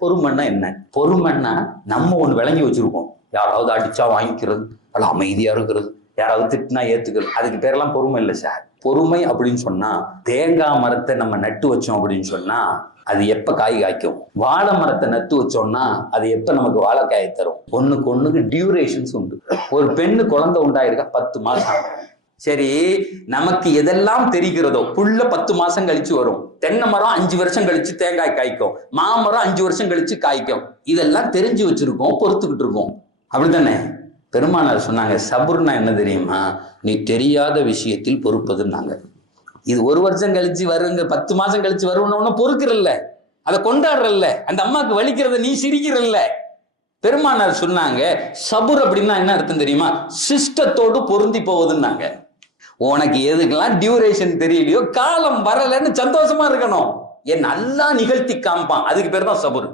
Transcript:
பொறுமைன்னா என்ன? பொறுமைன்னா நம்ம ஒண்ணு விளங்கி வச்சிருக்கோம். யாராவது அடிச்சா வாங்கிக்கிறது, அல்ல அமைதியா இருக்கிறது, யாராவது திட்டினா ஏத்துக்கிறது, அதுக்கு பேரெல்லாம் பொறுமை இல்லை சார். பொறுமை அப்படின்னு சொன்னா, தேங்காய் மரத்தை நம்ம நட்டு வச்சோம் அப்படின்னு சொன்னா அது எப்ப காய் காய்க்கும்? வாழை மரத்தை நட்டு வச்சோம்னா அது எப்ப நமக்கு வாழைக்காயை தரும்? ஒண்ணுக்கு டியூரேஷன்ஸ் உண்டு. ஒரு பெண்ணு குழந்தை உண்டாயிருக்கா 10 மாசம். சரி, நமக்கு எதெல்லாம் தெரிகிறதோ, புல்ல 10 மாசம் கழிச்சு வரும், தென்னை மரம் 5 வருஷம் கழிச்சு தேங்காய் காய்க்கும், மாமரம் 5 வருஷம் கழிச்சு காய்க்கும், இதெல்லாம் தெரிஞ்சு வச்சிருக்கோம், பொறுத்துக்கிட்டு இருக்கோம். அப்படித்தானே? பெருமானார் சொன்னாங்க, சபுர்னா என்ன தெரியுமா? நீ தெரியாத விஷயத்தில் பொறுப்பதுன்னாங்க. இது 1 வருஷம் கழிச்சு வருங்க, 10 மாசம் கழிச்சு வரும்னு பொறுக்கிறல்ல, அதை கொண்டாடுறல்ல, அந்த அம்மாக்கு வலிக்கிறத நீ சிரிக்கிறல்ல. பெருமானார் சொன்னாங்க, சபுர் அப்படின்னா என்ன அர்த்தம் தெரியுமா? சிஸ்டத்தோடு பொருந்தி போவதுன்னாங்க. உனக்கு எதுக்கெல்லாம் டியூரேஷன் தெரியலையோ, காலம் வரலன்னு சந்தோஷமா இருக்கணும். என் நல்லா நிகழ்த்தி காமிப்பான், அதுக்கு பேர் தான் சபுர்.